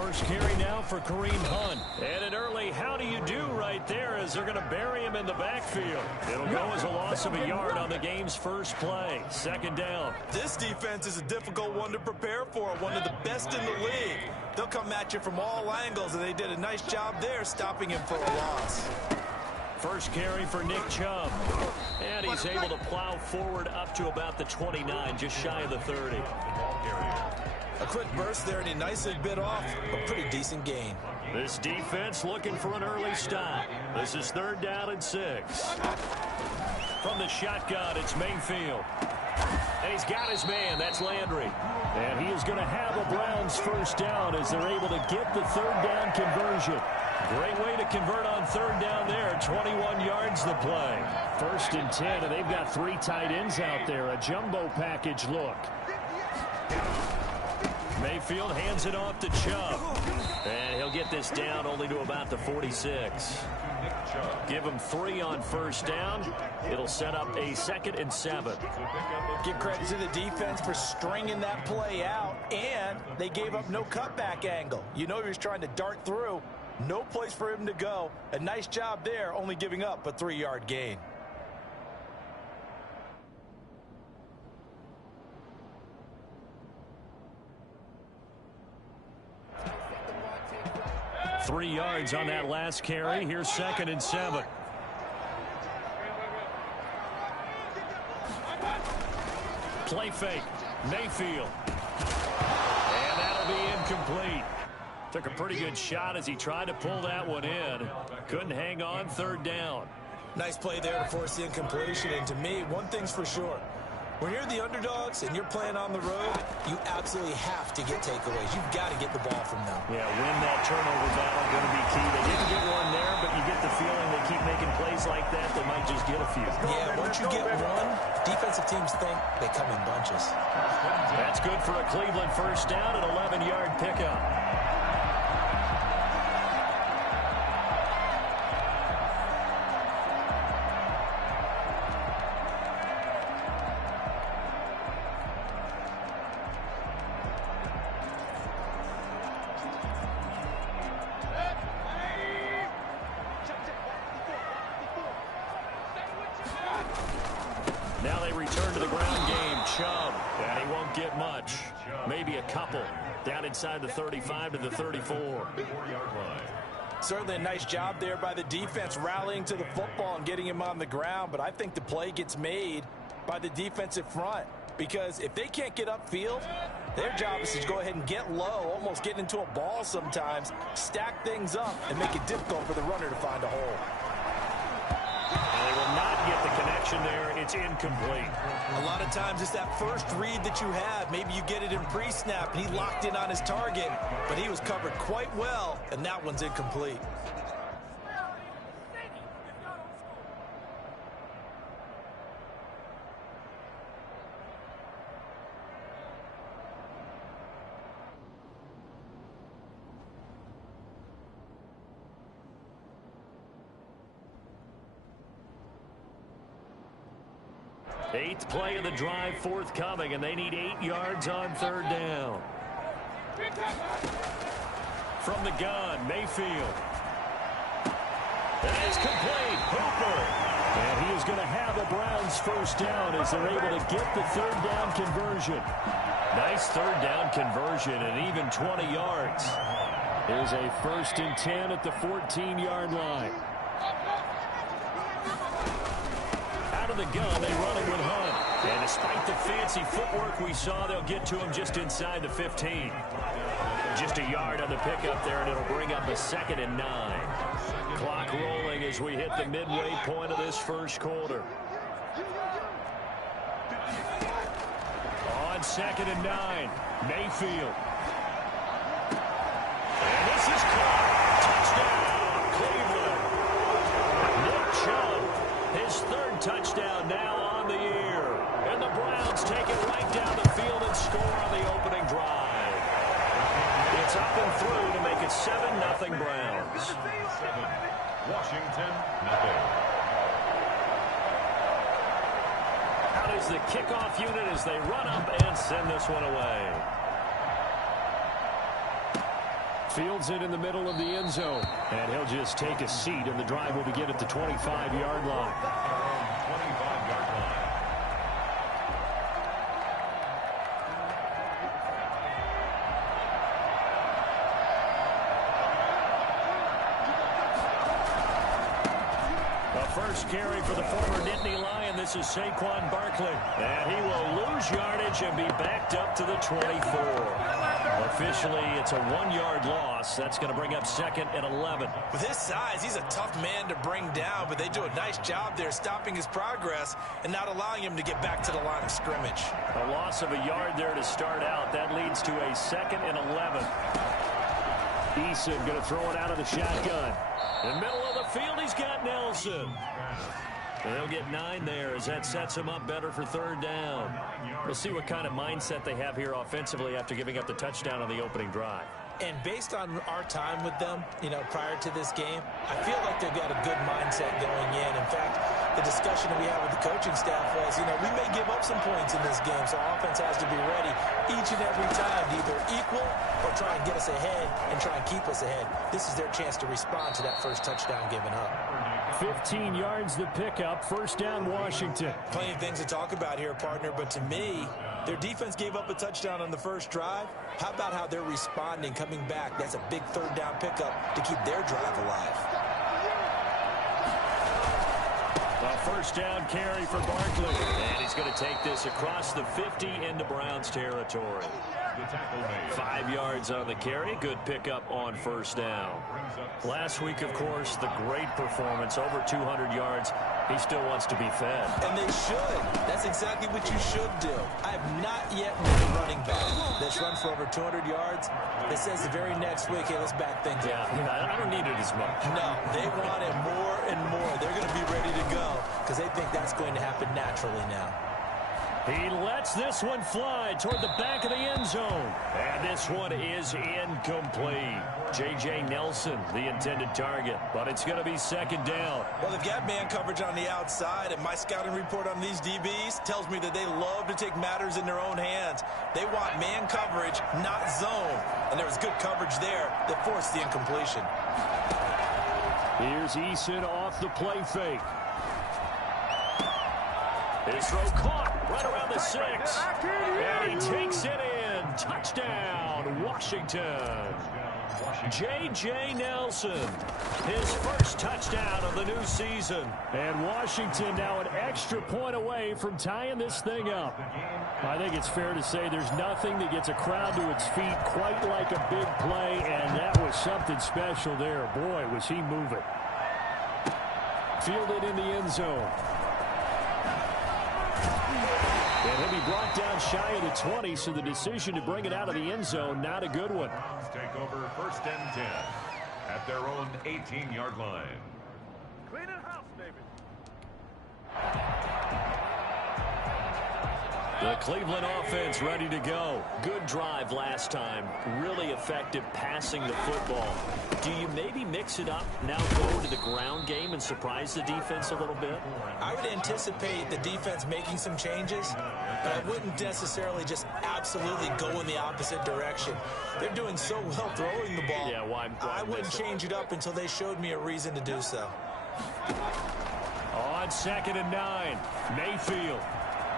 First carry now for Kareem Hunt. And an early how do you do right there as they're going to bury him in the backfield. It'll go as a loss of a yard on the game's first play. Second down. This defense is a difficult one to prepare for, one of the best in the league. They'll come at you from all angles, and they did a nice job there stopping him for a loss. First carry for Nick Chubb. And he's able to plow forward up to about the 29, just shy of the 30. A quick burst there, and he nicely bit off a pretty decent gain. This defense looking for an early stop. This is 3rd down and 6. From the shotgun, it's Mayfield. And he's got his man. That's Landry. And he is going to have a Browns first down as they're able to get the 3rd down conversion. Great way to convert on 3rd down there. 21 yards the play. 1st and 10, and they've got 3 tight ends out there. A jumbo package look. Mayfield hands it off to Chubb. And he'll get this down only to about the 46. Give him 3 on 1st down. It'll set up a 2nd and 7. Give credit to the defense for stringing that play out, and they gave up no cutback angle. You know he was trying to dart through. No place for him to go. A nice job there, only giving up a 3-yard gain. Three yards on that last carry. Here's 2nd and 7. Play fake. Mayfield. And that'll be incomplete. Took a pretty good shot as he tried to pull that one in. Couldn't hang on. 3rd down. Nice play there to force the incompletion. And to me, one thing's for sure. When you're the underdogs and you're playing on the road, you absolutely have to get takeaways. You've got to get the ball from them. Yeah, win that turnover battle, going to be key. They didn't get one there, but you get the feeling they keep making plays like that, they might just get a few. Yeah, once you get one, defensive teams think they come in bunches. That's good for a Cleveland first down, an 11-yard pickup. Now they return to the ground game. Chubb, and he won't get much. Maybe a couple. Down inside the 35 to the 34. Certainly a nice job there by the defense rallying to the football and getting him on the ground. But I think the play gets made by the defensive front. Because if they can't get upfield, their job is to go ahead and get low, almost get into a ball sometimes, stack things up, and make it difficult for the runner to find a hole. And they will not get the connection there. It's incomplete. A lot of times it's that first read that you have. Maybe you get it in pre-snap, and he locked in on his target, but he was covered quite well, and that one's incomplete. Eighth play of the drive forthcoming, and they need 8 yards on 3rd down. From the gun, Mayfield. And it's complete. Hooper. And he is going to have a Browns first down as they're able to get the 3rd down conversion. Nice 3rd down conversion and even 20 yards. Here's a 1st and 10 at the 14-yard line. Out of the gun, they run it with Hunt. And despite the fancy footwork we saw, they'll get to him just inside the 15. Just a yard on the pickup there, and it'll bring up a 2nd and 9. Clock rolling as we hit the midway point of this first quarter. On 2nd and 9, Mayfield. And this is caught. Touchdown, Cleveland. Nick Chubb, his 3rd touchdown now on the year. And the Browns take it right down the field and score on the opening drive. It's up and through to make it 7-0 Browns. Washington, nothing. Out is the kickoff unit as they run up and send this one away. Fields it in the middle of the end zone. And he'll just take a seat, and the drive will begin at the 25-yard line. 25-yard line. First carry for the former Nittany Lion. This is Saquon Barkley. And he will lose yardage and be backed up to the 24. Officially, it's a 1-yard loss. That's going to bring up 2nd and 11. With his size, he's a tough man to bring down, but they do a nice job there stopping his progress and not allowing him to get back to the line of scrimmage. A loss of a yard there to start out. That leads to a 2nd and 11. Eason going to throw it out of the shotgun. In the middle of the field, he's got Nelson. And they'll get 9 there as that sets him up better for 3rd down. We'll see what kind of mindset they have here offensively after giving up the touchdown on the opening drive. And based on our time with them, prior to this game, I feel like they've got a good mindset going in. In fact, the discussion we had with the coaching staff was, we may give up some points in this game, so offense has to be ready each and every time to either equal or try and get us ahead and try and keep us ahead. This is their chance to respond to that first touchdown given up. 15 yards the pickup, 1st down Washington. Plenty of things to talk about here, partner, but to me, their defense gave up a touchdown on the first drive. How about how they're responding, coming back? That's a big 3rd down pickup to keep their drive alive. A 1st down carry for Barkley. And he's going to take this across the 50 into Browns territory. 5 yards on the carry. Good pickup on 1st down. Last week, of course, the great performance, over 200 yards. He still wants to be fed. And they should. That's exactly what you should do. I have not yet met a running back that's run for over 200 yards that says the very next week, hey, let's back things up. Yeah, I don't need it as much. No, they want it more and more. They're going to be ready to go because they think that's going to happen naturally now. He lets this one fly toward the back of the end zone. And this one is incomplete. J.J. Nelson, the intended target. But it's going to be 2nd down. Well, they've got man coverage on the outside, and my scouting report on these DBs tells me that they love to take matters in their own hands. They want man coverage, not zone. And there was good coverage there that forced the incompletion. Here's Eason off the play fake. His throw caught right around the 6. And he takes it in. Touchdown, Washington. J.J. Nelson, his first touchdown of the new season. And Washington now an extra point away from tying this thing up. I think it's fair to say there's nothing that gets a crowd to its feet quite like a big play, and that was something special there. Boy, was he moving. Fielded in the end zone. And he'll be brought down shy of the 20, so the decision to bring it out of the end zone, not a good one. Take over 1st and 10 at their own 18-yard line. Clean it house, baby. The Cleveland offense ready to go. Good drive last time. Really effective passing the football. Do you maybe mix it up, now go to the ground game and surprise the defense a little bit? I would anticipate the defense making some changes, but I wouldn't necessarily just absolutely go in the opposite direction. They're doing so well throwing the ball. Yeah, why I wouldn't change it up until they showed me a reason to do so. On 2nd and 9, Mayfield.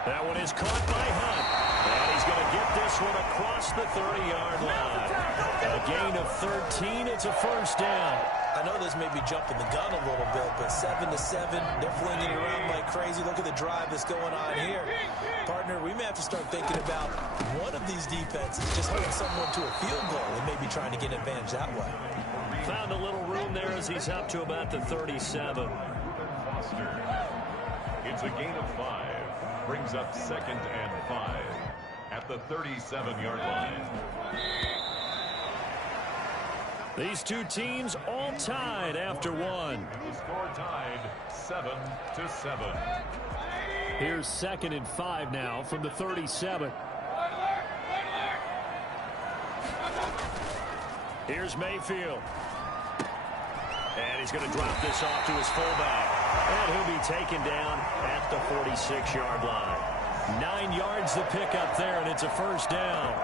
That one is caught by Hunt. And he's going to get this one across the 30-yard line. A gain of 13. It's a 1st down. I know this may be jumping the gun a little bit, but 7-7, they're flinging it around like crazy. Look at the drive that's going on here. Partner, we may have to start thinking about one of these defenses just holding someone to a field goal and maybe trying to get advantage that way. Found a little room there as he's up to about the 37. It's a gain of 5. Brings up 2nd and 5 at the 37-yard line. These two teams all tied after one. The score tied 7-7. Here's 2nd and 5 now from the 37. Here's Mayfield. And he's going to drop this off to his fullback. And he'll be taken down at the 46-yard line. 9 yards to pick up there, and it's a 1st down.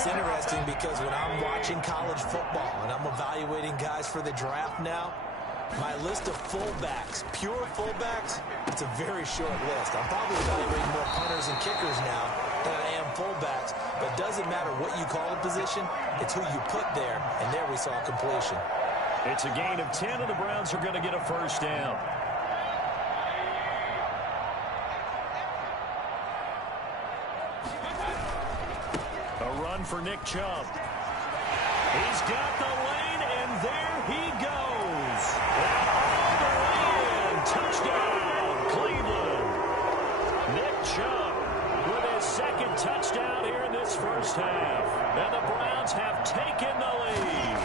It's interesting because when I'm watching college football and I'm evaluating guys for the draft now, my list of fullbacks, pure fullbacks, it's a very short list. I'm probably evaluating more punters and kickers now than I am fullbacks, but it doesn't matter what you call a position, it's who you put there, and there we saw completion. It's a gain of 10, and the Browns are going to get a first down. A run for Nick Chubb. He's got the lane, and there he goes. And all the way in. Touchdown, Cleveland. Nick Chubb with his second touchdown here in this first half. And the Browns have taken the lead.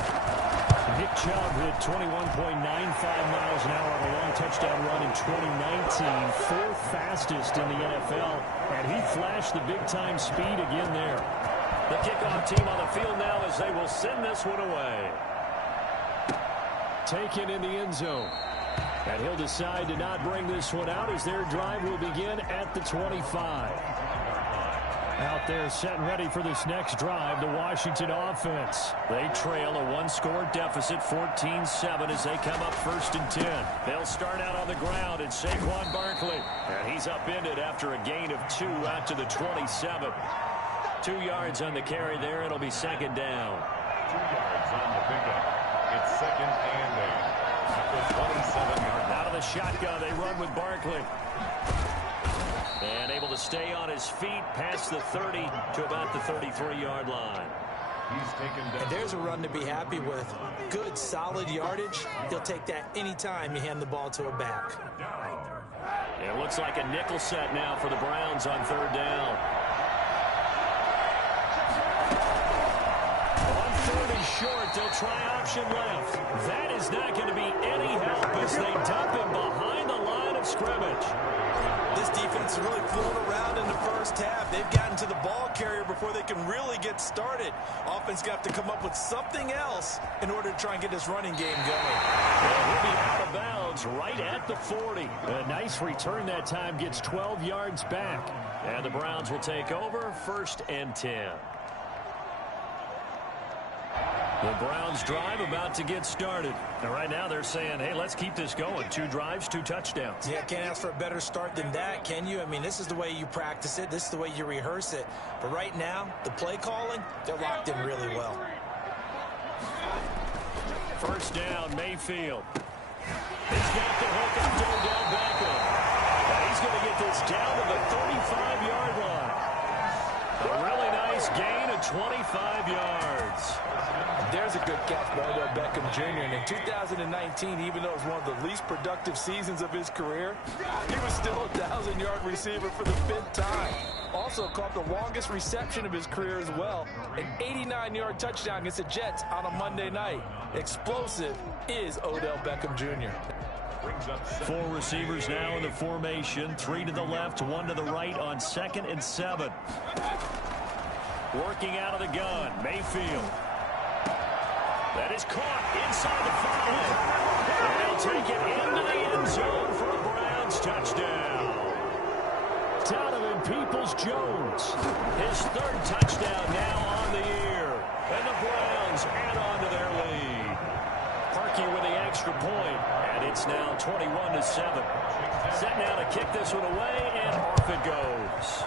Nick Chubb hit 21.95 miles an hour on a long touchdown run in 2019, fourth fastest in the NFL, and he flashed the big-time speed again there. The kickoff team on the field now as they will send this one away. Taken in the end zone. And he'll decide to not bring this one out as their drive will begin at the 25. Out there set and ready for this next drive, the Washington offense. They trail a one-score deficit, 14-7, as they come up 1st and 10. They'll start out on the ground, and Saquon Barkley. And he's upended after a gain of 2 out to the 27. 2 yards on the carry there. It'll be second down. 2 yards on the pickup. It's 2nd and 8. At the 27-yard line. Out of the shotgun, they run with Barkley. And able to stay on his feet past the 30 to about the 33-yard line. He's taken down. And there's a run to be happy with. Good, solid yardage. He'll take that anytime you hand the ball to a back. It looks like a nickel set now for the Browns on 3rd down. 1:30 short. They'll try option left. That is not going to be any help as they dump him behind the line of scrimmage. This defense is really flown around in the first half. They've gotten to the ball carrier before they can really get started. Offense got to come up with something else in order to try and get this running game going. And he'll be out of bounds right at the 40. A nice return that time, gets 12 yards back. And the Browns will take over 1st and 10. The Browns drive about to get started. And right now they're saying, hey, let's keep this going. 2 drives, 2 touchdowns. Yeah, can't ask for a better start than that, can you? I mean, this is the way you practice it. This is the way you rehearse it. But right now, the play calling, they're locked in really well. First down, Mayfield. He's got the hook up to Odell Beckham. And he's going to get this down to the 35-yard line. A really nice gain of 25 yards. There's a good catch by Odell Beckham Jr. And in 2019, even though it was one of the least productive seasons of his career, he was still a 1,000-yard receiver for the 5th time. Also caught the longest reception of his career as well. An 89-yard touchdown against the Jets on a Monday night. Explosive is Odell Beckham Jr. 4 receivers now in the formation. 3 to the left, 1 to the right on 2nd and 7. Working out of the gun, Mayfield. That is caught inside the 5. And they'll take it into the end zone for a Browns touchdown. Donovan Peoples-Jones, his 3rd touchdown now on the year. And the Browns add on to their lead. Parkey with the extra point, and it's now 21-7. Set now to kick this one away, and off it goes.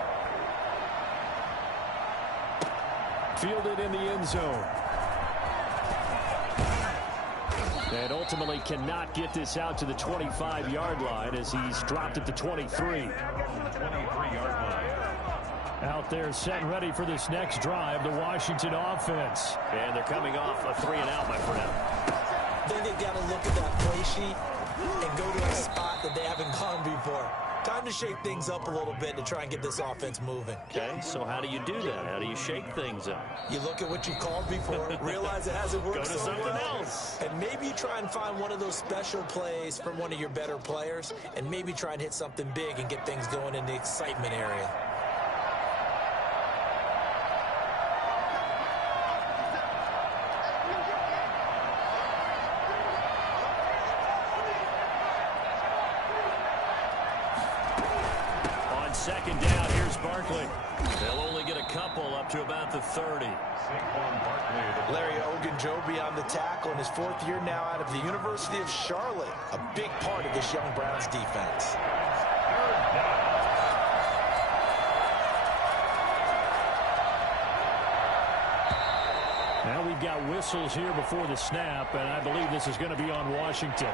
Fielded in the end zone. And ultimately cannot get this out to the 25-yard line as he's dropped at the 23. 23-yard line. Out there set and ready for this next drive, the Washington offense. And they're coming off a 3-and-out, my friend. Then they've got to look at that play sheet and go to a spot that they haven't gone before. Time to shake things up a little bit to try and get this offense moving. Okay, so how do you do that? How do you shake things up? You look at what you called before, realize it hasn't worked Go to so something well, else. and maybe you try and find one of those special plays from one of your better players, and maybe try and hit something big and get things going in the excitement area. On 2nd down, here's Barkley. They'll only get a couple up to about the 30. Larry Ogunjobi on the tackle in his 4th year now out of the University of Charlotte. A big part of this young Browns defense. Now we've got whistles here before the snap, and I believe this is going to be on Washington.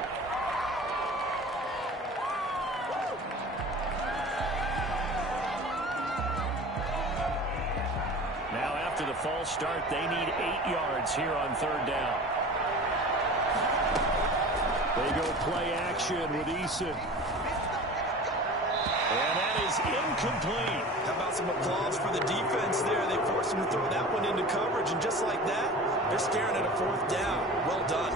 Now after the false start, they need 8 yards here on 3rd down. They go play action with Eason. And that is incomplete. How about some applause for the defense there? They forced him to throw that one into coverage, and just like that, they're staring at a 4th down. Well done.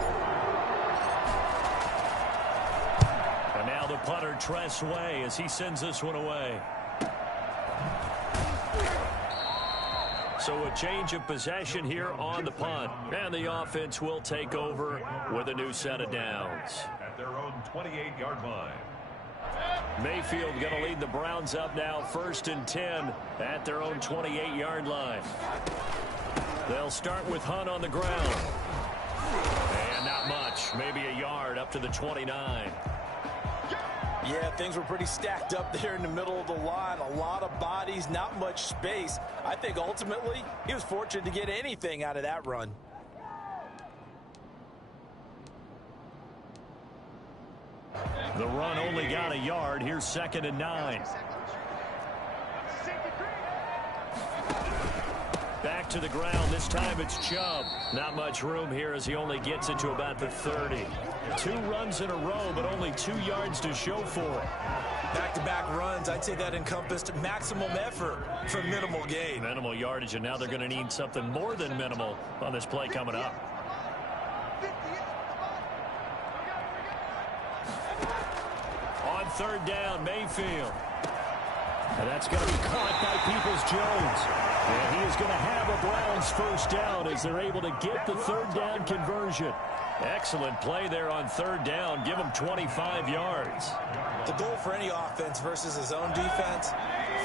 And now the punter, Tress Way, as he sends this one away. So a change of possession here on the punt. And the offense will take over with a new set of downs. At their own 28-yard line. Mayfield going to lead the Browns up now, 1st and 10 at their own 28-yard line. They'll start with Hunt on the ground. And not much, maybe a yard up to the 29. Yeah, things were pretty stacked up there in the middle of the line. A lot of bodies, not much space. I think ultimately he was fortunate to get anything out of that run. The run only got a yard. Here's 2nd and 9. Back to the ground. This time it's Chubb. Not much room here as he only gets it to about the 30. 2 runs in a row, but only 2 yards to show for it. Back-to-back runs, I'd say that encompassed maximum effort for minimal gain. Minimal yardage, and now they're going to need something more than minimal on this play coming up. On 3rd down, Mayfield. And that's going to be caught by Peoples-Jones. And he is going to have a Browns 1st down as they're able to get the 3rd down conversion. Excellent play there on 3rd down. Give him 25 yards. The goal for any offense versus his own defense,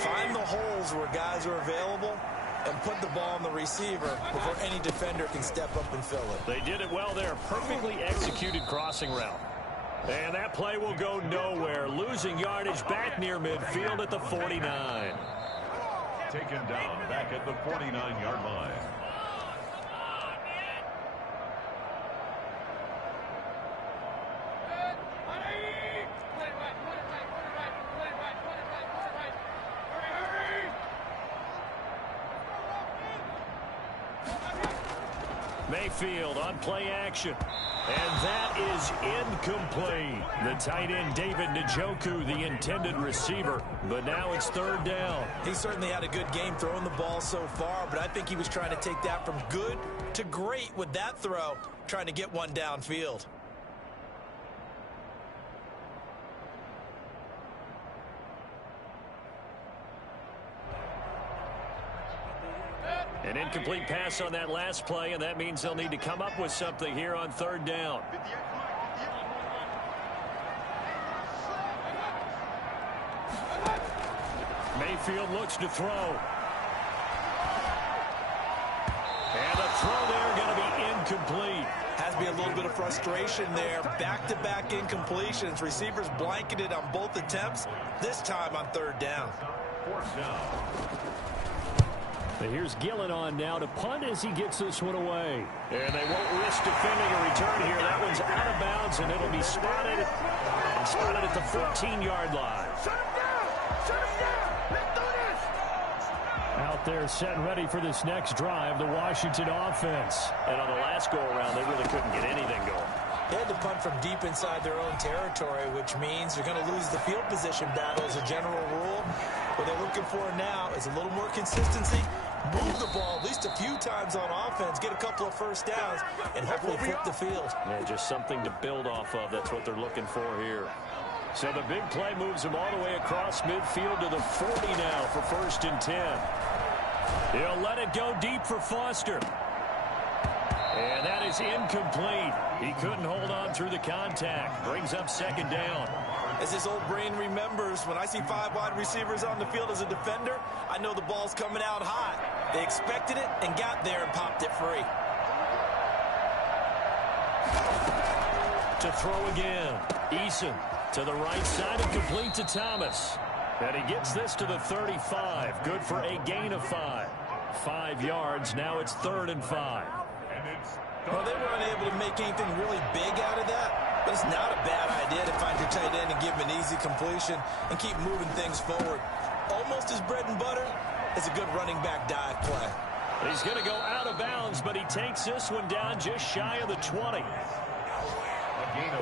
find the holes where guys are available and put the ball on the receiver before any defender can step up and fill it. They did it well there. Perfectly executed crossing route. And that play will go nowhere. Losing yardage back near midfield at the 49. Taken down back at the 49-yard line. Mayfield on play action. And that is incomplete. The tight end, David Njoku, the intended receiver. But now it's 3rd down. He certainly had a good game throwing the ball so far, but I think he was trying to take that from good to great with that throw, trying to get one downfield. An incomplete pass on that last play, and that means they'll need to come up with something here on 3rd down. Mayfield looks to throw. And the throw there going to be incomplete. Has to be a little bit of frustration there. Back-to-back incompletions. Receivers blanketed on both attempts, this time on 3rd down. 4th down. But here's Gillen on now to punt as he gets this one away. And they won't risk defending a return here. That one's out of bounds, and it'll be spotted at the 14-yard line. Shut him down! Shut him down! Let's do this! Out there set and ready for this next drive, the Washington offense. And on the last go-around, they really couldn't get anything going. They had to punt from deep inside their own territory, which means they're going to lose the field position battle as a general rule. What they're looking for now is a little more consistency, move the ball at least a few times on offense, get a couple of 1st downs, and hopefully flip the field. Yeah, just something to build off of. That's what they're looking for here. So the big play moves them all the way across midfield to the 40 now for 1st and 10. He'll let it go deep for Foster. And that is incomplete. He couldn't hold on through the contact. Brings up 2nd down. As his old brain remembers, when I see 5 wide receivers on the field as a defender, I know the ball's coming out hot. They expected it and got there and popped it free. To throw again. Eason to the right side and complete to Thomas. And he gets this to the 35. Good for a gain of 5. 5 yards. Now it's 3rd and 5. Well, they were unable to make anything really big out of that, but it's not a bad idea to find your tight end and give him an easy completion and keep moving things forward. Almost as bread and butter as a good running back dive play. He's going to go out of bounds, but he takes this one down just shy of the 20.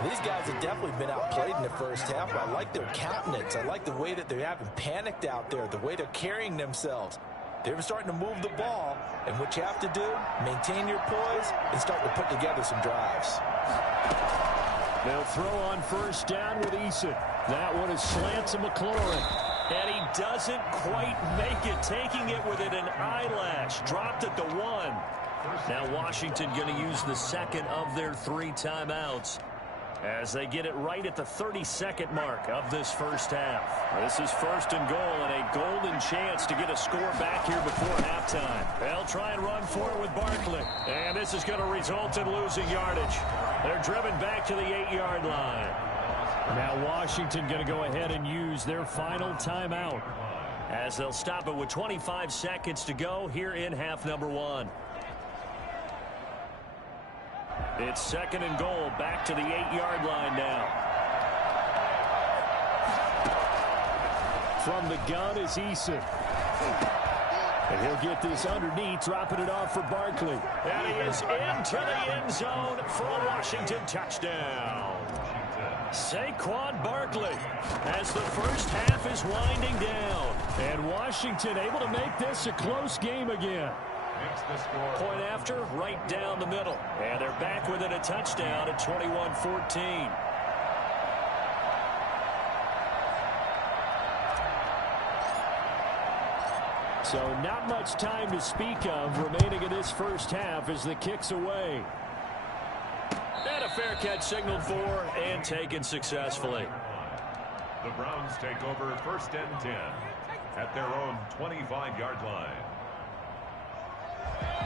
These guys have definitely been outplayed in the first half, but I like their countenance. I like the way that they haven't panicked out there, the way they're carrying themselves. They're starting to move the ball, and what you have to do, maintain your poise and start to put together some drives. They'll throw on first down with Eason. That one is slant to McLaurin. And he doesn't quite make it, taking it within an eyelash. Dropped at the 1. Now Washington going to use the second of their 3 timeouts as they get it right at the 32nd mark of this first half. This is 1st and goal and a golden chance to get a score back here before halftime. They'll try and run for it with Barkley. And this is going to result in losing yardage. They're driven back to the 8-yard line. Now Washington going to go ahead and use their final timeout as they'll stop it with 25 seconds to go here in half number 1. It's 2nd and goal, back to the 8-yard line now. From the gun is Eason. And he'll get this underneath, dropping it off for Barkley. And he is into the end zone for a Washington touchdown. Saquon Barkley as the first half is winding down. And Washington able to make this a close game again. Point after, right down the middle. And they're back within a touchdown at 21-14. So not much time to speak of remaining in this first half as the kick's away. And a fair catch signaled for and taken successfully. The Browns take over 1st and 10 at their own 25-yard line.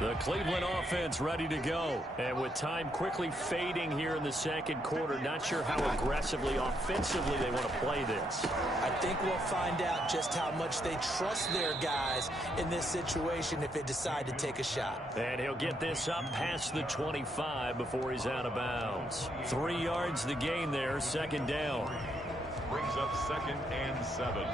The Cleveland offense ready to go. And with time quickly fading here in the second quarter, not sure how aggressively, offensively they want to play this. I think we'll find out just how much they trust their guys in this situation if they decide to take a shot. And he'll get this up past the 25 before he's out of bounds. 3 yards the gain there, 2nd down. Brings up 2nd and 7.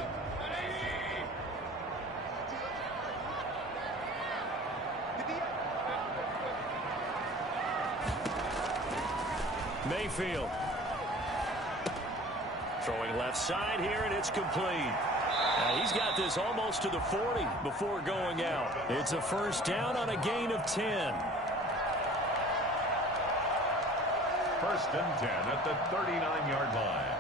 Mayfield. Throwing left side here, and it's complete. He's got this almost to the 40 before going out. It's a 1st down on a gain of 10. 1st and 10 at the 39-yard line.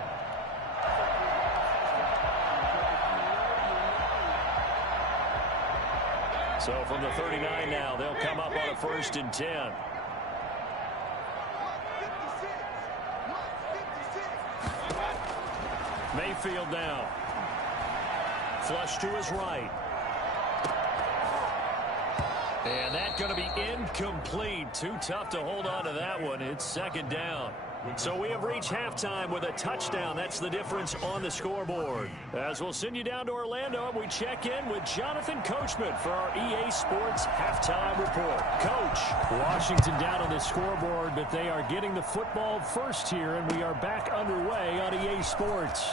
So from the 39 now, they'll come up on a 1st and 10. Mayfield now. Flush to his right. And that's going to be incomplete. Too tough to hold on to that one. It's 2nd down. So we have reached halftime with a touchdown. That's the difference on the scoreboard. As we'll send you down to Orlando, and we check in with Jonathan Coachman for our EA Sports Halftime Report. Coach, Washington down on the scoreboard, but they are getting the football first here, and we are back underway on EA Sports.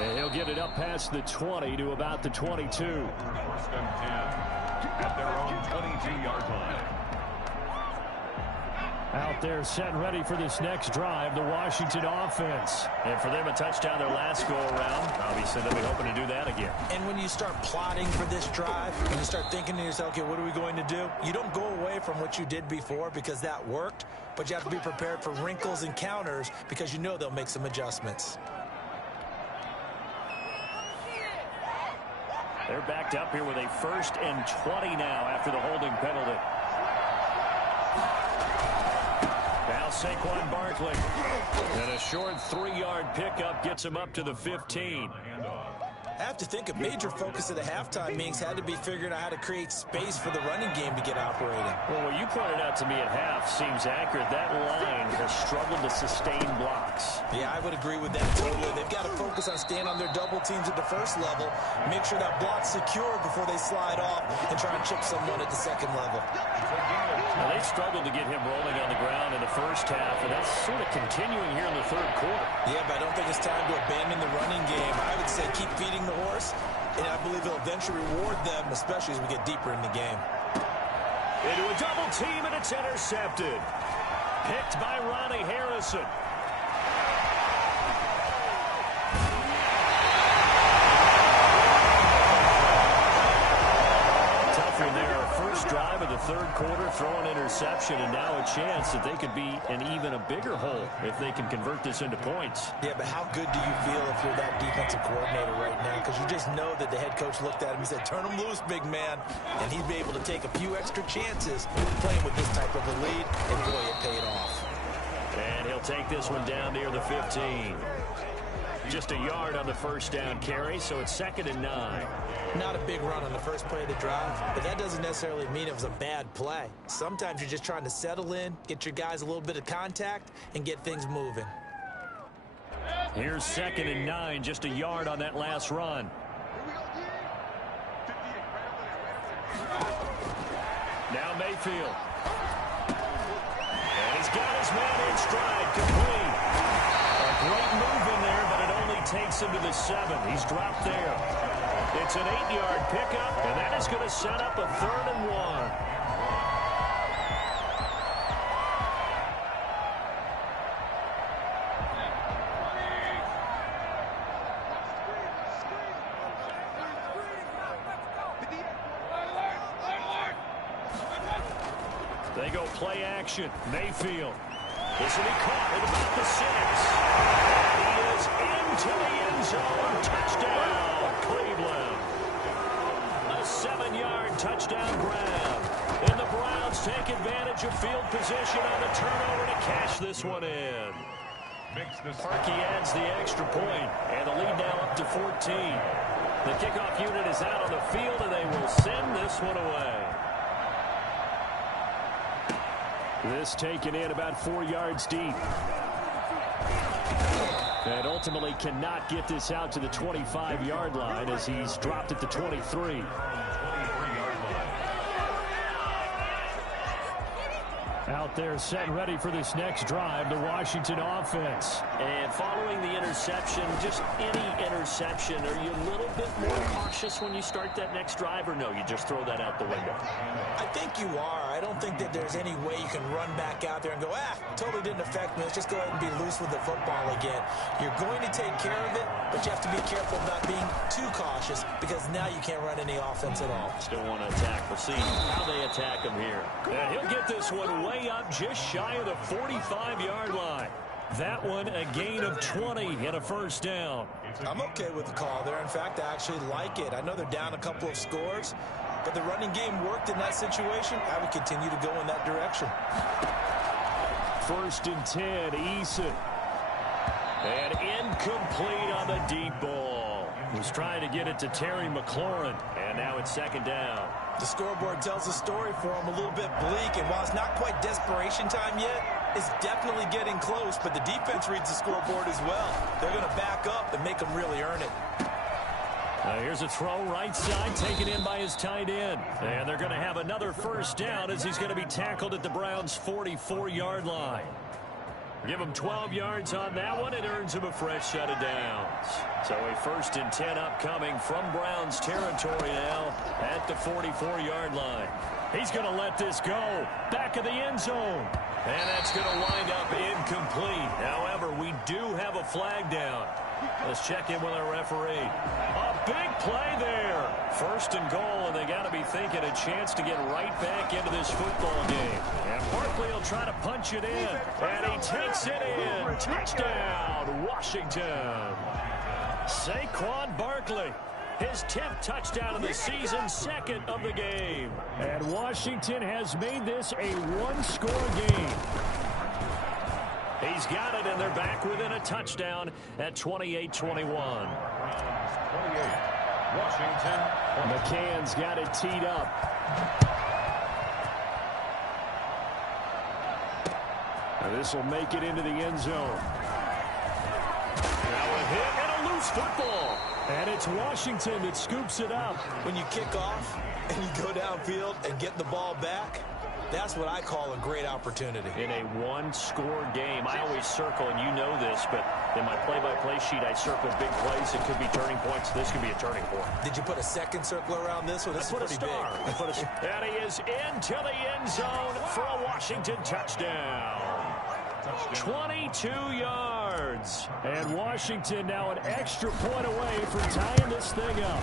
And he'll get it up past the 20 to about the 22. 1st and 10 at their own 22-yard line. Out there set and ready for this next drive, the Washington offense. And for them, a touchdown their last go-around. Obviously, they'll be hoping to do that again. And when you start plotting for this drive, and you start thinking to yourself, okay, what are we going to do? You don't go away from what you did before because that worked, but you have to be prepared for wrinkles and counters because you know they'll make some adjustments. They're backed up here with a 1st and 20 now after the holding penalty. Now Saquon Barkley. And a short 3-yard pickup gets him up to the 15. I have to think a major focus of the halftime meetings had to be figuring out how to create space for the running game to get operating. Well, what you pointed out to me at half seems accurate. That line has struggled to sustain blocks. Yeah, I would agree with that totally. They've got to focus on staying on their double teams at the first level, make sure that block's secure before they slide off and try and chip someone at the second level. Now, they've struggled to get him rolling on the ground in the first half, and that's sort of continuing here in the third quarter. Yeah, but I don't think it's time to abandon the running game. I would say keep feeding the horse, and I believe it'll eventually reward them, especially as we get deeper in the game. Into a double team, and it's intercepted. Picked by Ronnie Harrison. Tough one there. First drive of the third quarter, throw an interception, and now a chance that they could be in even a bigger hole if they can convert this into points. Yeah, but how good do you feel if you're that defensive coordinator right now? Because you just know that the head coach looked at him and said, turn him loose, big man. And he'd be able to take a few extra chances playing with this type of a lead, and boy, it paid off. And he'll take this one down near the 15. Just a yard on the first down carry, so it's 2nd and 9. Not a big run on the first play of the drive, but that doesn't necessarily mean it was a bad play. Sometimes you're just trying to settle in, get your guys a little bit of contact, and get things moving. Here's 2nd and 9, just a yard on that last run. Now Mayfield. And he's got his man in stride, complete. A great move in there, but it only takes him to the 7. He's dropped there. It's an 8-yard pickup, and that is going to set up a 3rd and 1. They go play action. Mayfield. This will be caught at about the 6. He is into the end zone. Touchdown, Cleveland. A 7-yard touchdown grab. And the Browns take advantage of field position on the turnover to cash this one in. Parkey adds the extra point, and the lead now up to 14. The kickoff unit is out on the field, and they will send this one away. This taken in about 4 yards deep. And ultimately cannot get this out to the 25-yard line as he's dropped at the 23. Out there set and ready for this next drive, the Washington offense. And following the interception, just any interception, are you a little bit more cautious when you start that next drive, or no, you just throw that out the window? I think you are. I don't think that there's any way you can run back out there and go, totally didn't affect me. Let's just go ahead and be loose with the football again. You're going to take care of it, but you have to be careful about being too cautious because now you can't run any offense at all. Still want to attack. We'll see how they attack him here. And he'll get this one way up just shy of the 45-yard line. That one a gain of 20 and a first down. I'm okay with the call there. In fact, I actually like it. I know they're down a couple of scores, but the running game worked in that situation. I would continue to go in that direction. 1st and 10, Eason. And incomplete on the deep ball. Was trying to get it to Terry McLaurin, and now it's 2nd down. The scoreboard tells a story for him, a little bit bleak, and while it's not quite desperation time yet, it's definitely getting close, but the defense reads the scoreboard as well. They're going to back up and make them really earn it. Here's a throw right side, taken in by his tight end. And they're going to have another first down as he's going to be tackled at the Browns' 44-yard line. Give him 12 yards on that one. It earns him a fresh set of downs. So a 1st and 10 upcoming from Browns territory now at the 44-yard line. He's going to let this go. Back of the end zone. And that's going to wind up incomplete. However, we do have a flag down. Let's check in with our referee. A big play there. 1st and goal, and they got to be thinking a chance to get right back into this football game. And Barkley will try to punch it in. And he takes it in. Touchdown, Washington. Saquon Barkley. His 10th touchdown of the season, 2nd of the game. And Washington has made this a one-score game. He's got it, and they're back within a touchdown at 28-21. 28. Washington. McCann's got it teed up. Now this will make it into the end zone. Now a hit and a loose football. And it's Washington that scoops it up. When you kick off and you go downfield and get the ball back, that's what I call a great opportunity. In a one-score game, I always circle, and you know this, but in my play-by-play sheet, I circle big plays. It could be turning points. This could be a turning point. Did you put a second circle around this one? This is pretty big. And he is into the end zone for a Washington touchdown. 22 yards. And Washington now an extra point away from tying this thing up.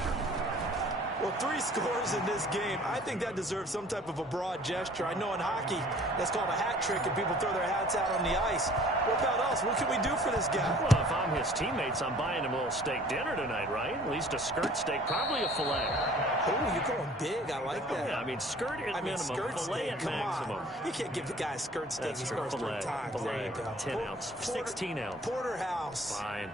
Well, 3 scores in this game. I think that deserves some type of a broad gesture. I know in hockey, that's called a hat trick, and people throw their hats out on the ice. What about us? What can we do for this guy? Well, if I'm his teammates, I'm buying him a little steak dinner tonight, right? At least a skirt steak, probably a filet. Oh, you're going big. I like that. Yeah, I mean, skirt at minimum, skirt filet steak, at maximum. You can't give the guy a skirt steak. That's He true. scores 3 times. Filet, There you go. 10 ounce, 16 ounce. Porterhouse. Fine.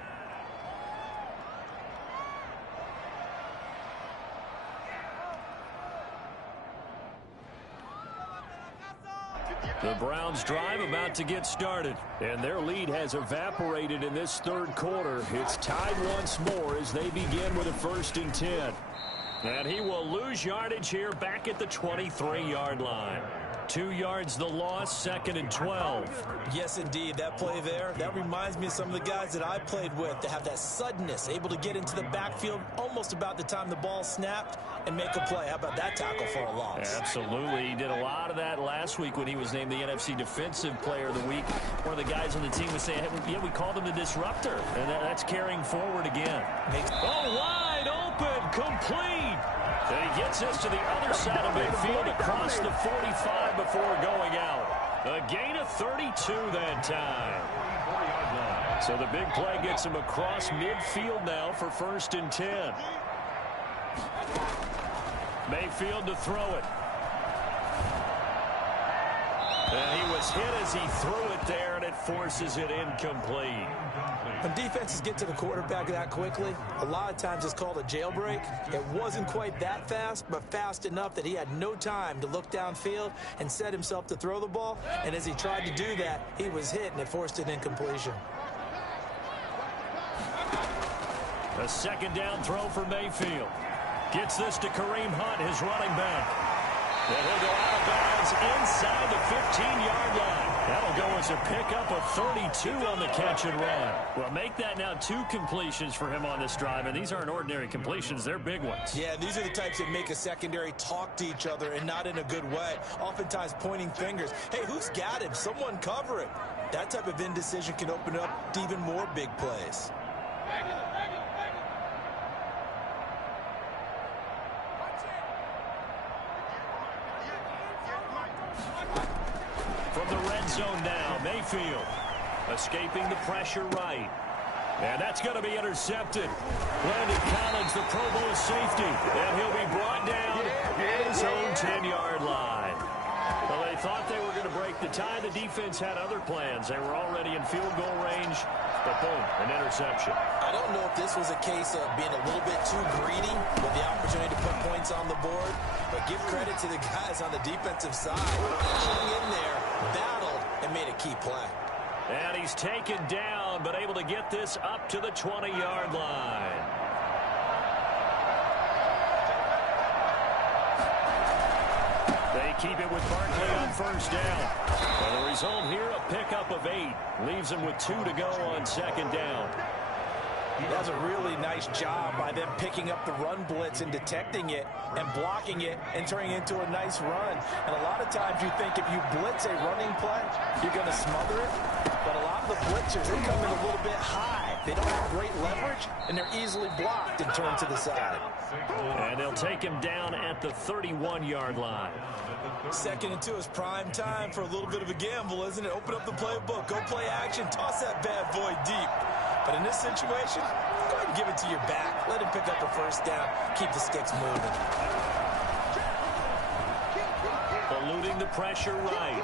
The Browns drive about to get started, and their lead has evaporated in this third quarter. It's tied once more as they begin with a 1st and 10. And he will lose yardage here back at the 23-yard line. 2 yards the loss, 2nd and 12. Yes, indeed. That play there, that reminds me of some of the guys that I played with that have that suddenness, able to get into the backfield almost about the time the ball snapped and make a play. How about that tackle for a loss? Absolutely. He did a lot of that last week when he was named the NFC Defensive Player of the Week. One of the guys on the team was saying, hey, yeah, we called him the disruptor. And that's carrying forward again. Oh, wide open, complete. And he gets this to the other side of midfield across the 45 before going out. A gain of 32 that time. So the big play gets him across midfield now for 1st and 10. Mayfield to throw it. And he was hit as he threw it there, and it forces it incomplete. When defenses get to the quarterback that quickly, a lot of times it's called a jailbreak. It wasn't quite that fast, but fast enough that he had no time to look downfield and set himself to throw the ball. And as he tried to do that, he was hit, and it forced an incompletion. A 2nd down throw for Mayfield. Gets this to Kareem Hunt, his running back. And he'll go out of bounds inside the 15-yard line. That'll go as a pickup of 32 on the catch and run. Well, make that now 2 completions for him on this drive, and these aren't ordinary completions. They're big ones. Yeah, these are the types that make a secondary talk to each other and not in a good way. Oftentimes pointing fingers. Hey, who's got him? Someone cover it. That type of indecision can open up to even more big plays. From the red zone now, Mayfield escaping the pressure right. And that's going to be intercepted. Landon Collins, the Pro Bowl safety. And he'll be brought down at his own 10-yard line. Well, they thought they were going to break the tie. The defense had other plans. They were already in field goal range. But boom, an interception. I don't know if this was a case of being a little bit too greedy with the opportunity to put points on the board. But give credit to the guys on the defensive side. Hung in there, battled, and made a key play. And he's taken down, but able to get this up to the 20-yard line. They keep it with Barkley on 1st down. And the result here, a pickup of 8. Leaves him with 2 to go on 2nd down. That's a really nice job by them picking up the run blitz and detecting it and blocking it and turning it into a nice run. And a lot of times you think if you blitz a running play, you're going to smother it. But a lot of the blitzers, they come in a little bit high. They don't have great leverage, and they're easily blocked and turned to the side. And they'll take him down at the 31-yard line. 2nd and 2 is prime time for a little bit of a gamble, isn't it? Open up the playbook, go play action, toss that bad boy deep. But in this situation, go ahead and give it to your back. Let him pick up a 1st down, keep the sticks moving. Eluding the pressure right.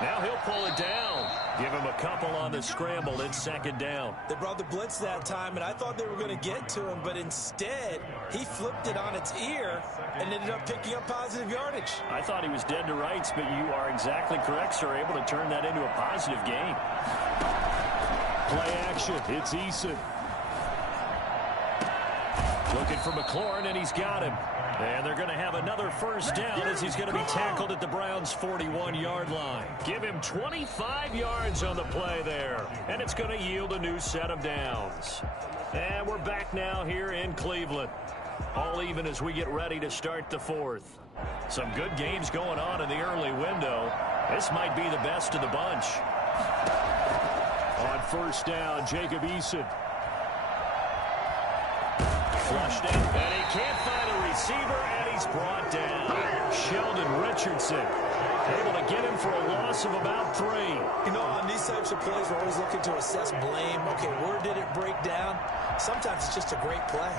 Now he'll pull it down. Give him a couple on the scramble. It's second down. They brought the blitz that time, and I thought they were going to get to him, but instead, he flipped it on its ear and ended up picking up positive yardage. I thought he was dead to rights, but you are exactly correct, sir. Able to turn that into a positive gain. Play action. It's Eason. Looking for McLaurin, and he's got him. And they're going to have another first down as he's going to be tackled at the Browns' 41-yard line. Give him 25 yards on the play there. And it's going to yield a new set of downs. And we're back now here in Cleveland. All even as we get ready to start the fourth. Some good games going on in the early window. This might be the best of the bunch. On first down, Jacob Eason. Flushed in, and he can't find a receiver, and he's brought down. Sheldon Richardson able to get him for a loss of about 3. You know, on these types of plays, we're always looking to assess blame. Okay, where did it break down? Sometimes it's just a great play.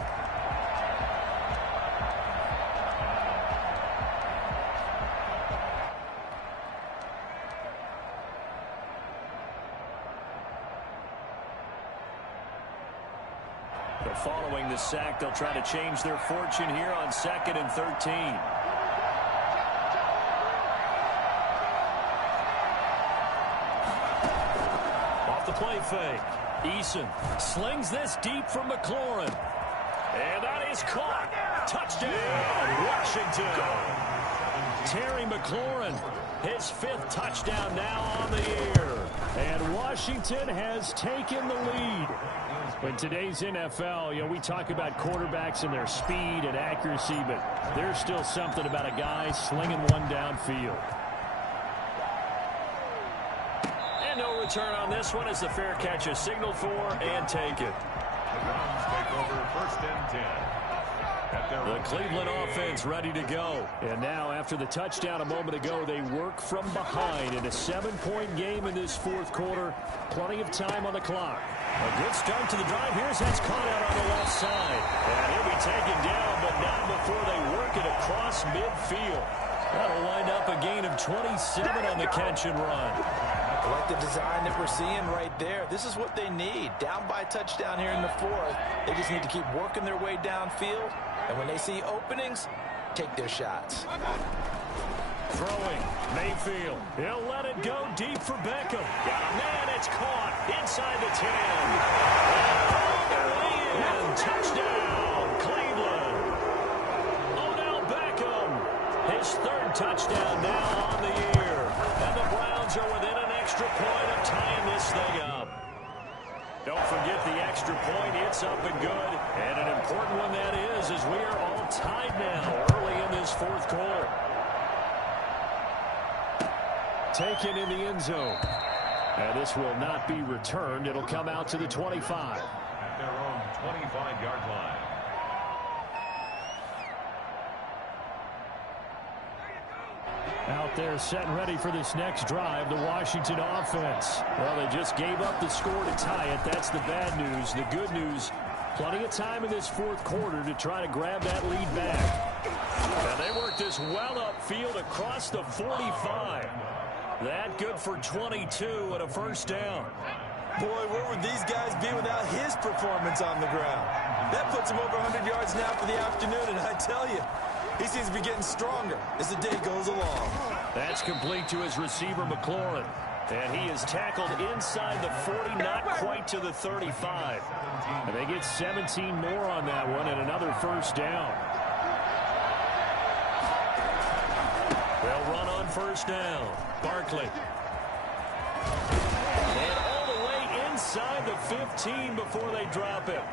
Following the sack, they'll try to change their fortune here on 2nd and 13. Off the play fake. Eason slings this deep from McLaurin. And that is caught. Touchdown, Washington. Terry McLaurin, his 5th touchdown now on the year. And Washington has taken the lead. In today's NFL, you know, we talk about quarterbacks and their speed and accuracy, but there's still something about a guy slinging one downfield. And no return on this one as the fair catch is signaled for and taken. The Browns take over 1st and 10. The Cleveland offense ready to go. And now, after the touchdown a moment ago, they work from behind in a 7-point game in this 4th quarter. Plenty of time on the clock. A good start to the drive. Here's that's caught out on the left side. And he'll be taken down, but not before they work it across midfield. That'll wind up a gain of 27 on the catch and run. I like the design that we're seeing right there. This is what they need. Down by a touchdown here in the 4th. They just need to keep working their way downfield. And when they see openings, take their shots. Throwing, Mayfield. He'll let it go deep for Beckham. Got a man, it's caught inside the 10. And all the way in. Touchdown, Cleveland. Odell Beckham. His 3rd touchdown now on the year. And the Browns are within an extra point of tying this thing up. Don't forget the extra point. It's up and good. And an important one that is, as we are all tied now early in this 4th quarter. Taken in the end zone. And this will not be returned. It'll come out to the 25. At their own 25-yard line. Out there set and ready for this next drive, the Washington offense. Well, they just gave up the score to tie it. That's the bad news. The good news, plenty of time in this 4th quarter to try to grab that lead back. And they work this well upfield across the 45. That good for 22 and a first down. Boy, where would these guys be without his performance on the ground? That puts him over 100 yards now for the afternoon, and I tell you, he seems to be getting stronger as the day goes along. That's complete to his receiver, McLaurin. And he is tackled inside the 40, not quite to the 35. And they get 17 more on that one and another first down. They'll run on first down. Barkley. And all the way inside the 15 before they drop it.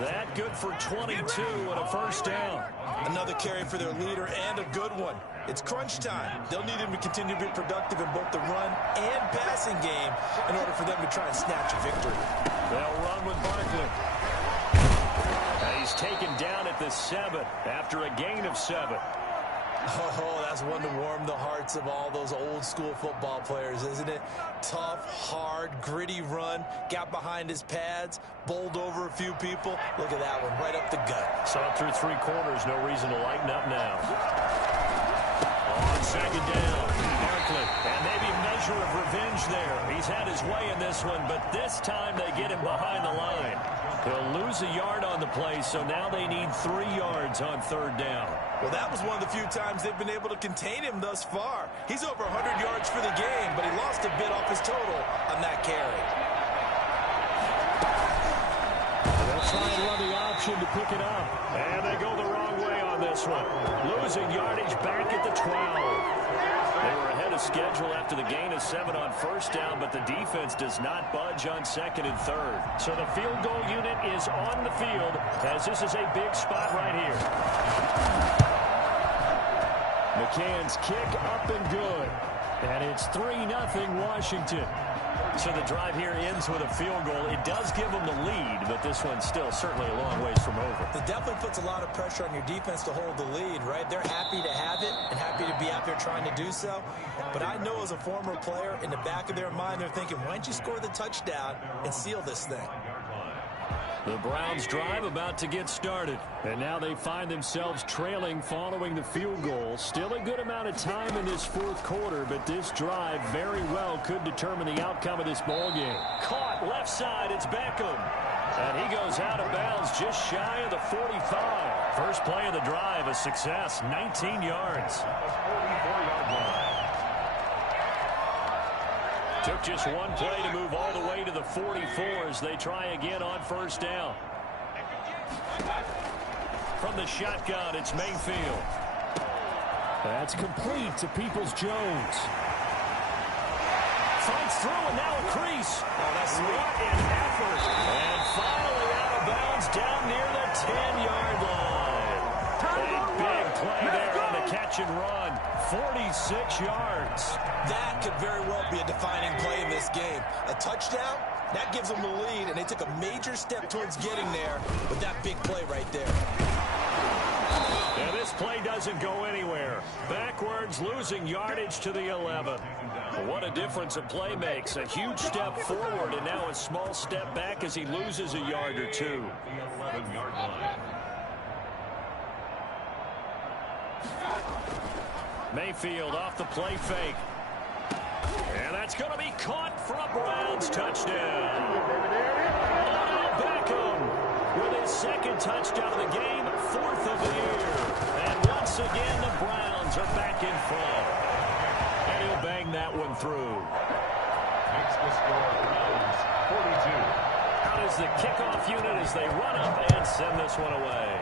That good for 22 and a first down. Another carry for their leader and a good one. It's crunch time. They'll need him to continue to be productive in both the run and passing game in order for them to try and snatch a victory. They'll run with Barkley. And he's taken down at the 7 after a gain of 7. Oh, that's one to warm the hearts of all those old school football players, isn't it? Tough, hard, gritty run, got behind his pads, bowled over a few people. Look at that one, right up the gut. So through 3 quarters, no reason to lighten up now. On second down, Barkley, and maybe measure measure of revenge there. He's had his way in this one, but this time they get him behind the line. He'll lose a yard on the play, so now they need 3 yards on third down. Well, that was one of the few times they've been able to contain him thus far. He's over 100 yards for the game, but he lost a bit off his total on that carry. They'll try and run the option to pick it up. And they go the wrong way on this one. Losing yardage back at the 12. They were ahead of schedule after the gain of 7 on first down, but the defense does not budge on second and third. So the field goal unit is on the field as this is a big spot right here. McCann's kick up and good. And it's 3-0 Washington. So the drive here ends with a field goal. It does give them the lead, but this one's still certainly a long ways from over. It definitely puts a lot of pressure on your defense to hold the lead, right? They're happy to have it and happy to be out there trying to do so. But I know as a former player, in the back of their mind, they're thinking, why don't you score the touchdown and seal this thing? The Browns drive about to get started. And now they find themselves trailing following the field goal. Still a good amount of time in this fourth quarter, but this drive very well could determine the outcome of this ball game. Caught left side, it's Beckham. And he goes out of bounds just shy of the 45. First play of the drive, a success, 19 yards. Took just one play to move all the way to the 44 as they try again on first down. From the shotgun, it's Mayfield. That's complete to Peoples-Jones. Fights through and now a crease. Oh, that's sweet. What an effort. And finally out of bounds down near the 10-yard line. A big play there on the catch and run. 46 yards. That could very well be a defining play in this game. A touchdown, that gives them the lead, and they took a major step towards getting there with that big play right there. And this play doesn't go anywhere. Backwards, losing yardage to the 11. What a difference a play makes. A huge step forward and now a small step back as he loses a yard or two. 11-yard line. Mayfield off the play fake. And that's going to be caught for a Browns touchdown. Beckham with his second touchdown of the game, 4th of the year. And once again, the Browns are back in front. And he'll bang that one through. Makes the score Browns 42. Out is the kickoff unit as they run up and send this one away.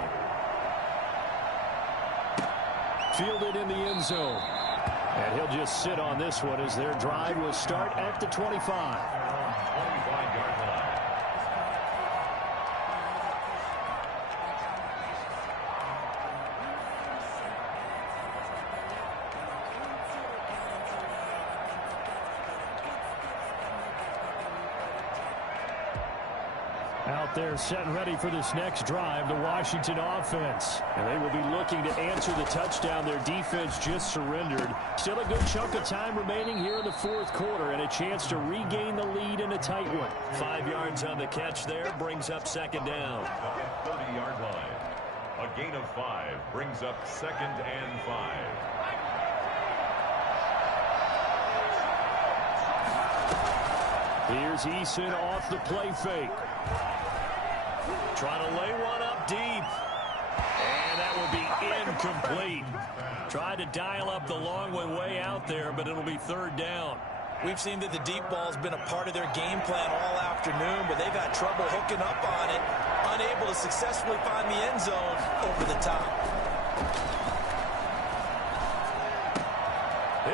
Fielded in the end zone. And he'll just sit on this one as their drive will start at the 25. 25-yard line. Out there set and ready for this next drive, the Washington offense. And they will be looking to answer the touchdown their defense just surrendered. Still a good chunk of time remaining here in the fourth quarter and a chance to regain the lead in a tight one. 5 yards on the catch there brings up second down. At the 30-yard line. A gain of 5 brings up second and 5. Here's Eason off the play fake. Trying to lay one up deep. And that will be incomplete. Tried to dial up the long one way out there, but it'll be third down. We've seen that the deep ball's been a part of their game plan all afternoon, but they've had trouble hooking up on it, unable to successfully find the end zone over the top.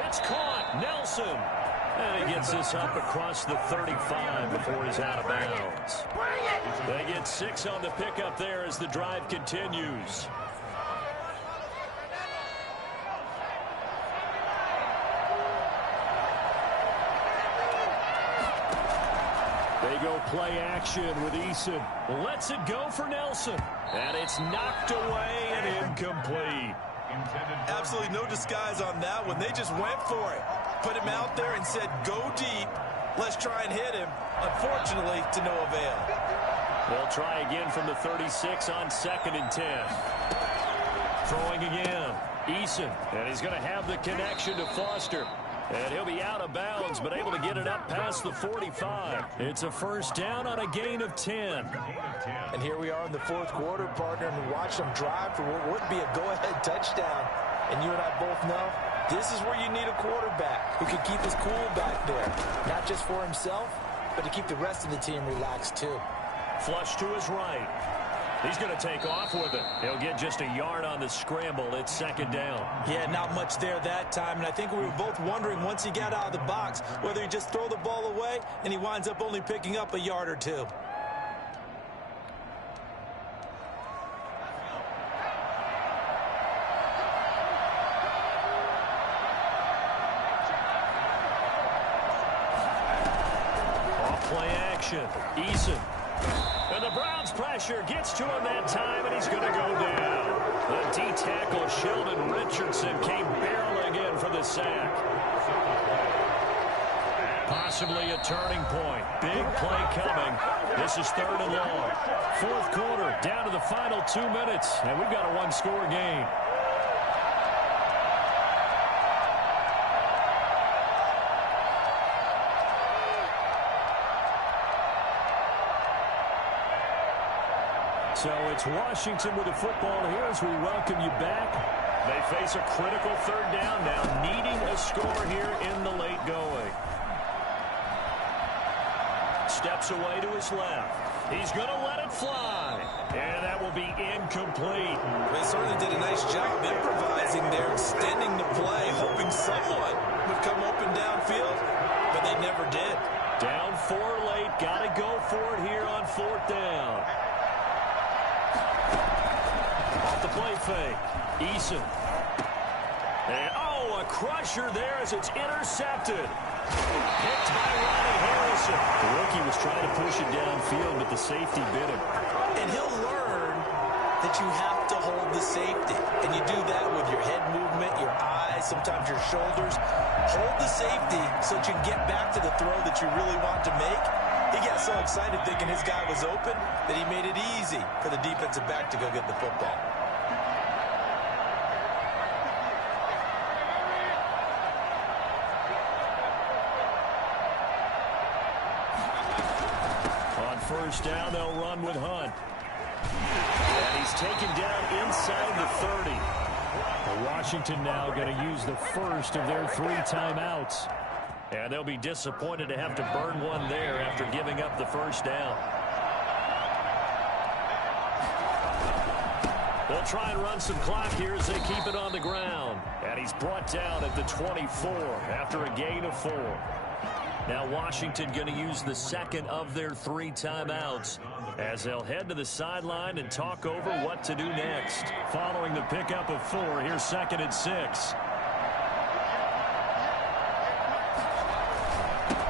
It's caught. Nelson. And he gets this up across the 35 before he's out of bounds. They get 6 on the pickup there as the drive continues. They go play action with Eason. Lets it go for Nelson. And it's knocked away and incomplete. Absolutely no disguise on that one. They just went for it. Put him out there and said, go deep. Let's try and hit him. Unfortunately, to no avail. They'll try again from the 36 on 2nd and 10. Throwing again. Eason. And he's going to have the connection to Foster. And he'll be out of bounds, but able to get it up past the 45. It's a first down on a gain of 10. And here we are in the fourth quarter, partner, and we watch them drive for what would be a go-ahead touchdown. And you and I both know this is where you need a quarterback who can keep his cool back there. Not just for himself, but to keep the rest of the team relaxed too. Flush to his right. He's going to take off with it. He'll get just a yard on the scramble. It's second down. Yeah, not much there that time. And I think we were both wondering once he got out of the box whether he just throw the ball away and he winds up only picking up a yard or two. Off-play action. Eason. And the Browns pressure gets to him that time, and he's going to go down. The D-tackle, Sheldon Richardson, came barreling in for the sack. Possibly a turning point. Big play coming. This is third and long. Fourth quarter, down to the final 2 minutes, and we've got a one-score game. So it's Washington with the football here as we welcome you back. They face a critical third down now, needing a score here in the late going. Steps away to his left. He's going to let it fly. And that will be incomplete. They certainly did a nice job of improvising there, extending the play, hoping someone would come open downfield, but they never did. Down 4 late. Got to go for it here on fourth down. Off the play fake. Eason. And, a crusher there as it's intercepted. Picked by Ronnie Harrison. The rookie was trying to push it downfield, but the safety bit him. And he'll learn that you have to hold the safety. And you do that with your head movement, your eyes, sometimes your shoulders. Hold the safety so that you can get back to the throw that you really want to make. He got so excited thinking his guy was open that he made it easy for the defensive back to go get the football. On first down, they'll run with Hunt. And he's taken down inside the 30. Washington now going to use the first of their 3 timeouts. And they'll be disappointed to have to burn one there after giving up the first down. They'll try and run some clock here as they keep it on the ground. And he's brought down at the 24 after a gain of 4. Now Washington going to use the second of their 3 timeouts as they'll head to the sideline and talk over what to do next. Following the pickup of 4, here's second and 6.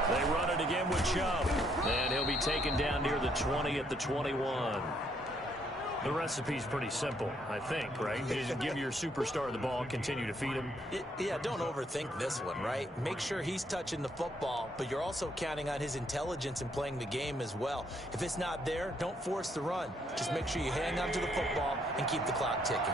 They run it again with Chubb. And he'll be taken down near the 20 at the 21. The recipe's pretty simple, I think, right? You just give your superstar the ball, continue to feed him. Yeah, don't overthink this one, right? Make sure he's touching the football, but you're also counting on his intelligence in playing the game as well. If it's not there, don't force the run. Just make sure you hang on to the football and keep the clock ticking.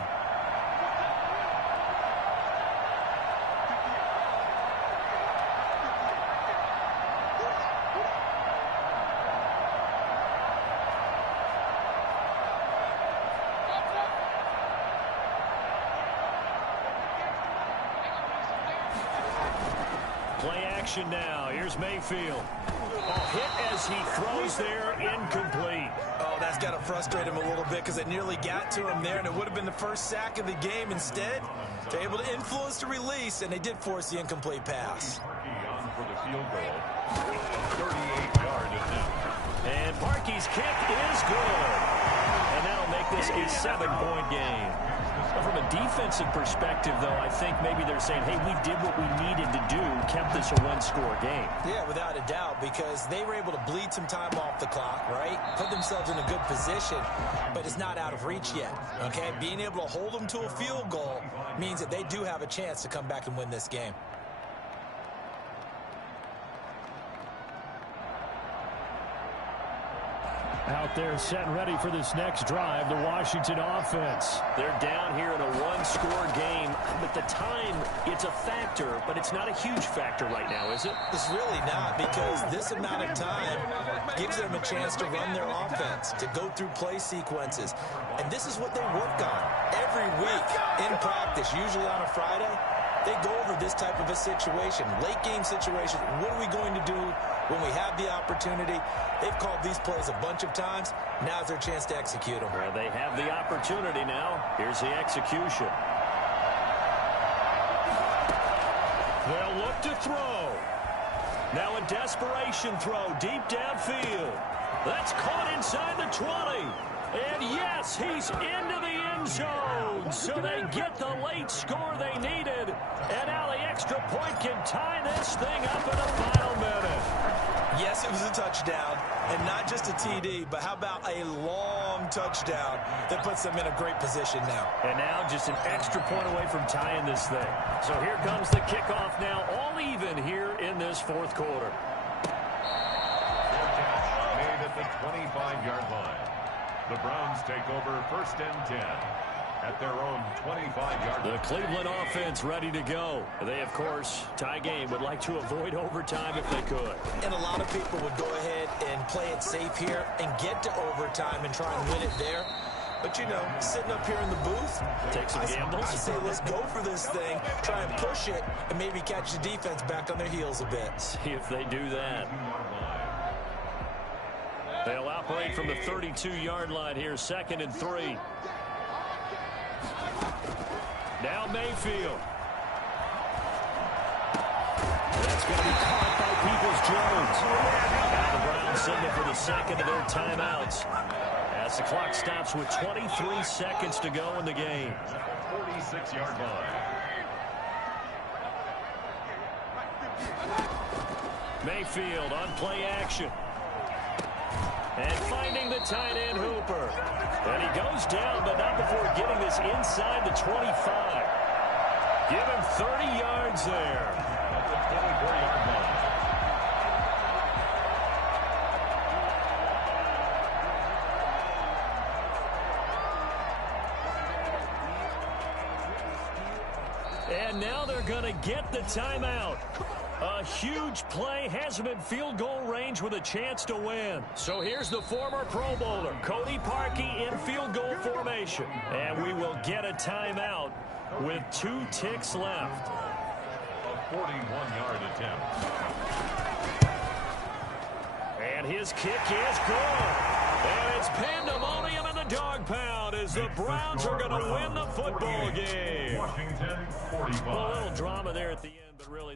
Play action now. Here's Mayfield. Hit as he throws there, incomplete. Oh, that's got to frustrate him a little bit because it nearly got to him there, and it would have been the first sack of the game. Instead, they're able to influence the release, and they did force the incomplete pass. On for the field goal. 38-yard attempt. And Parkey's kick is good. And that'll make this a 7-point game. From a defensive perspective, though, I think maybe they're saying, hey, we did what we needed to do, kept this a one-score game. Yeah, without a doubt, because they were able to bleed some time off the clock, right? Put themselves in a good position, but it's not out of reach yet, okay? Being able to hold them to a field goal means that they do have a chance to come back and win this game. Out there set and ready for this next drive, the Washington offense. They're down here in a one-score game, but the time, it's a factor, but it's not a huge factor right now, is it? It's really not, because this amount of time gives them a chance to run their offense, to go through play sequences. And this is what they work on every week in practice, usually on a Friday. They go over this type of a situation, late game situation. What are we going to do when we have the opportunity? They've called these plays a bunch of times. Now's their chance to execute them. Well, they have the opportunity now. Here's the execution. They'll look to throw. Now a desperation throw deep downfield. That's caught inside the 20. And yes, he's into the end zone. So they get the late score they needed. And now the extra point can tie this thing up in the final minute. Yes, it was a touchdown. And not just a TD, but how about a long touchdown that puts them in a great position now. And now just an extra point away from tying this thing. So here comes the kickoff now, all even here in this fourth quarter. Made at the 25-yard line. The Browns take over 1st and 10 at their own 25-yard line. The Cleveland offense ready to go. They, of course, tie game, would like to avoid overtime if they could. And a lot of people would go ahead and play it safe here and get to overtime and try and win it there. But, you know, sitting up here in the booth, take some gambles. I say let's go for this thing, try and push it, and maybe catch the defense back on their heels a bit. See if they do that. They'll operate from the 32-yard line here, 2nd and 3. Now Mayfield. That's going to be caught by Peoples-Jones. Now the Browns signal for the second of their timeouts, as the clock stops with 23 seconds to go in the game. 46-yard line. Mayfield on play action. And finding the tight end Hooper. And he goes down, but not before getting this inside the 25. Give him 30 yards there. At the 24-yard line. And now they're going to get the timeout. A huge play, has him in field goal range with a chance to win. So here's the former Pro Bowler, Cody Parkey, in field goal formation. And we will get a timeout with 2 ticks left. A 41-yard attempt. And his kick is good. And it's pandemonium in the dog pound as the Browns are going to win the football game. Washington 45. Well, a little drama there at the end, but really